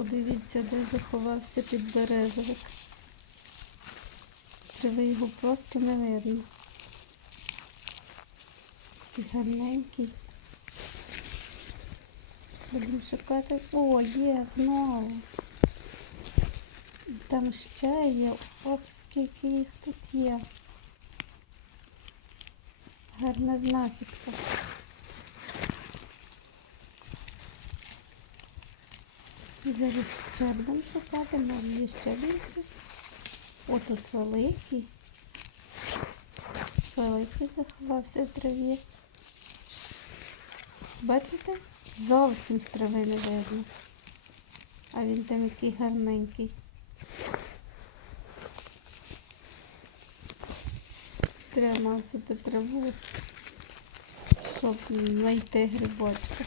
Подивіться, де заховався підберезовик. Трави його просто не видно. Гарненький. Будемо шукати. О, є знову. Там ще є. Ох, скільки їх тут є. Гарна знахідка. Зараз ще будемо шукати, може є ще більше. О, тут великий. Великий заховався в траві. Бачите? Зовсім з трави не видно. А він там який гарненький. Треба мацати траву, щоб знайти грибочка.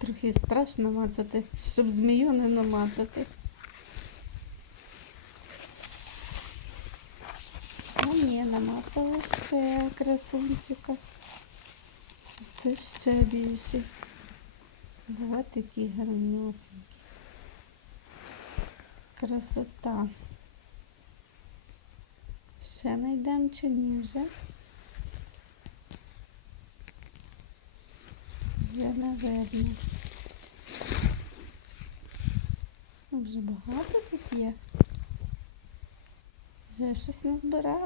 Трохи страшно мацати, щоб змію не намацати. А ні, намацала ще красунчика. Це ще більший. Ось такий гарнюсенький. Красота. Ще знайдемо чи ні вже? Вже наверное. Вже багато тут є. Вже щось назбирали.